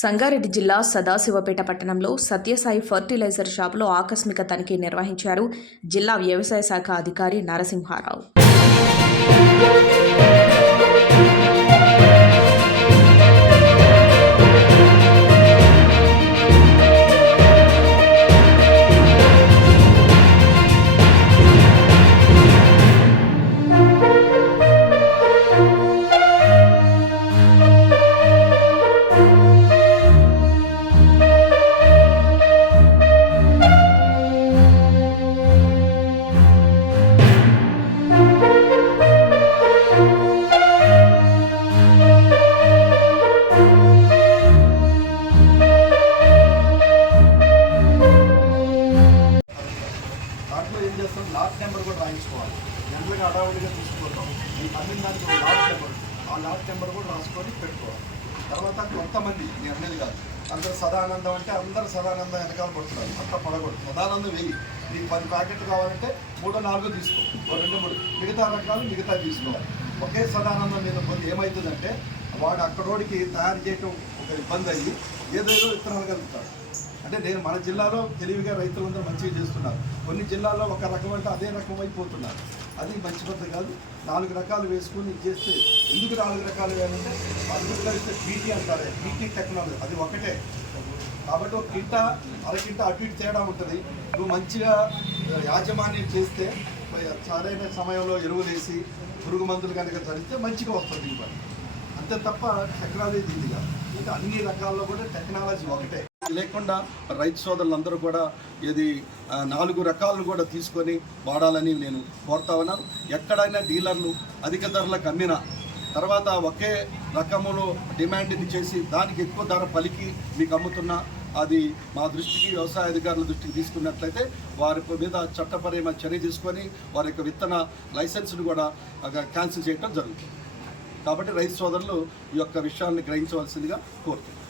సంగారెడ్డి జిల్లా సదాశివపేట పట్టణంలో సత్యసాయి ఫర్టిలైజర్ షాపులో ఆకస్మిక తనిఖీ నిర్వహించారు జిల్లా వ్యవసాయ శాఖ అధికారి నరసింహారావు. లాట్ నెంబర్ కూడా రాయించుకోవాలి. జనరల్గా అడావుడిగా తీసుకుంటాం. ఈ అమ్మిన దానికి ఒక లాట్ నెంబర్ ఆ లాట్ నెంబర్ కూడా రాసుకొని పెట్టుకోవాలి. తర్వాత కొంతమంది నేను అనేది కాదు అందరు సదానందం అంటే అందరూ సదానందం వెనకాల పడుతున్నారు. అంత పడకూడదు. సదానందం వెయ్యి. నీకు పది ప్యాకెట్లు కావాలంటే మూడో నాలుగో తీసుకో. రెండు మూడు. మిగతా రకాలు మిగతా తీసుకోవాలి. ఒకే సదానందం మీద పొంది ఏమవుతుందంటే వాడు అక్కడోడికి తయారు చేయటం ఒక ఇబ్బంది అయ్యి ఏదేదో విత్తనాలు కలుగుతాడు అంటే నేను మన జిల్లాలో తెలివిగా రైతులందరూ మంచిగా చేస్తున్నారు. కొన్ని జిల్లాల్లో ఒక రకం అంటే అదే రకం అయిపోతున్నారు. అది మంచి పద్ధతి కాదు. నాలుగు రకాలు వేసుకుని చేస్తే ఎందుకు నాలుగు రకాలు వేయాలంటే అందుకు కలిస్తే పీటీ అంటారు పీటీ టెక్నాలజీ అది ఒకటే. కాబట్టి ఒక కింట అరకింట అటు ఇటు తేడా ఉంటుంది. నువ్వు మంచిగా యాజమాన్యం చేస్తే సరైన సమయంలో ఎరువులు వేసి పురుగు మందులు కనుక చదివితే మంచిగా వస్తుంది దిగుబడి అంతే తప్ప టెక్నాలజీ ఇది కాదు. అన్ని రకాల్లో కూడా టెక్నాలజీ ఒకటే. లేకుండా రైతు సోదరులందరూ కూడా ఇది నాలుగు రకాలను కూడా తీసుకొని వాడాలని నేను కోరుతా ఉన్నాను. ఎక్కడైనా డీలర్లు అధిక ధరలకు అమ్మిన తర్వాత ఒకే రకములో డిమాండ్ని చేసి దానికి ఎక్కువ ధర పలికి మీకు అమ్ముతున్నా అది మా దృష్టికి వ్యవసాయ అధికారుల దృష్టికి తీసుకున్నట్లయితే వారి మీద చట్టపరమైన చర్య తీసుకొని వారి యొక్క విత్తన లైసెన్స్ను కూడా క్యాన్సిల్ చేయడం జరుగుతుంది. కాబట్టి రైతు సోదరులు ఈ యొక్క విషయాన్ని గ్రహించవలసిందిగా కోరుతున్నాను.